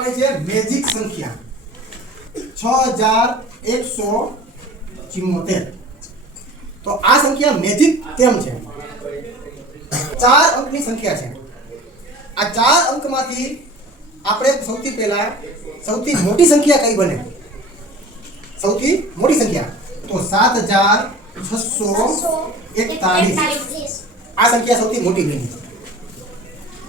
આવવાની છે મેજિક સંખ્યા. છ હજાર એકસો ચિમોતેર તો આ સંખ્યા મેજિક કેમ છે? ચાર અંકની સંખ્યા છે. આ ચાર અંકમાંથી આપણે સૌથી પહેલા સૌથી મોટી સંખ્યા કઈ બને? સૌથી મોટી સંખ્યા. તો સાત હજાર છસો એકતાલીસ આ સંખ્યા સૌથી મોટી બની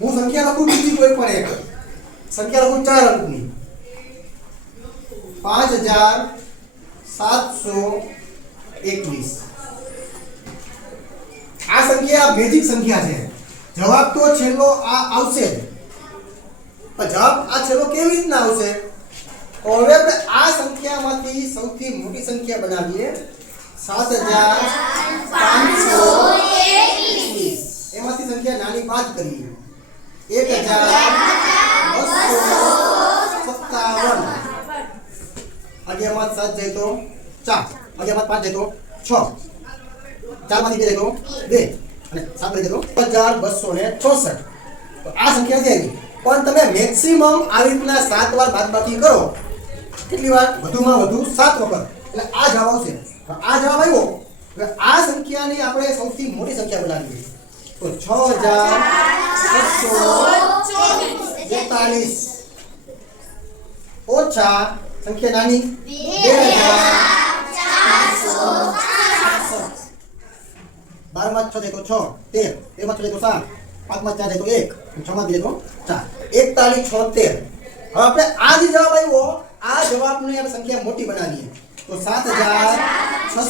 હું સંખ્યા લખું બીજી કોઈ પણ એક સંખ્યા લખું ચાર અંકની પાંચ હજાર સાતસો એકવીસ આ સંખ્યા મેજિક સંખ્યા છે જવાબ તો છેલ્લો આ આવશે જ. પણ જવાબ આ છેલ્લો કેવી રીતના આવશે તો હવે આપણે આ સંખ્યામાંથી સૌથી મોટી સંખ્યા બનાવીએ સાત હજાર પાંચસો એમાંથી સંખ્યા નાની બાદ કરીએ એક હજાર, બસો, સત્તાવન. અગિયારમાં સાત જાય તો ચાર. અગિયારમાં પાંચ જાય તો છ. ચારમાંથી બે જાય તો બે. અને સાત જાય તો હજાર બસો ને ચોસઠ. આ સંખ્યા છે પણ તમે મેક્સિમમ આવી રીતના સાત વાર બાદબાકી કરો. કેટલી વાર? વધુમાં વધુ સાત વખત. એટલે આ જવાબ આવશે. આ જવાબ આવ્યો. આ સંખ્યાની આપણે સૌથી મોટી સંખ્યા બનાવી તો છ હજાર બેતાલીસ ઓછા સંખ્યા નાની બે હજાર બાર માં છ જાય તો છ તેર તેર માં છ જાય તો સાત પાંચ માં ચાર જાય તો એક અને છ માં બે જાય તો ચાર એકતાલીસ છોતેર હવે આપણે આ જે જવાબ આવ્યો આ જવાબને આપણે સંખ્યા મોટી બનાવીએ તો સાત હજાર છસો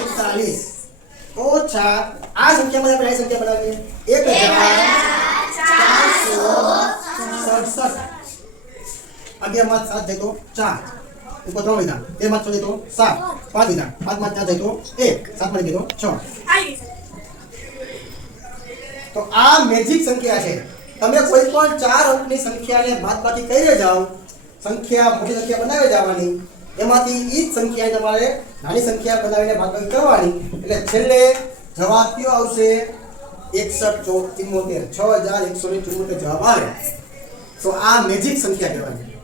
એકતાલીસ ઓછા આ સંખ્યામાં આપણે સંખ્યા બનાવીએ? એક હજાર. સાત જાય તો ચાર. આ મેજિક સંખ્યા છે. તમે કોઈ પણ ચાર અંકની સંખ્યાને બાદબાકી કરી જાઓ, સંખ્યા મોટી સંખ્યા બનાવી જવાની એમાંથી ઈ જ સંખ્યા તમારે નાની સંખ્યા બનાવીને બાદબાકી કરવાની. એટલે છેલ્લે જવાબ કયો આવશે એકસઠ ચો ચુમ્મોતેર છ હજાર એકસો ને ચુમ્મોતેર જવાબ આવે. તો આ મેજિક સંખ્યા કહેવાય.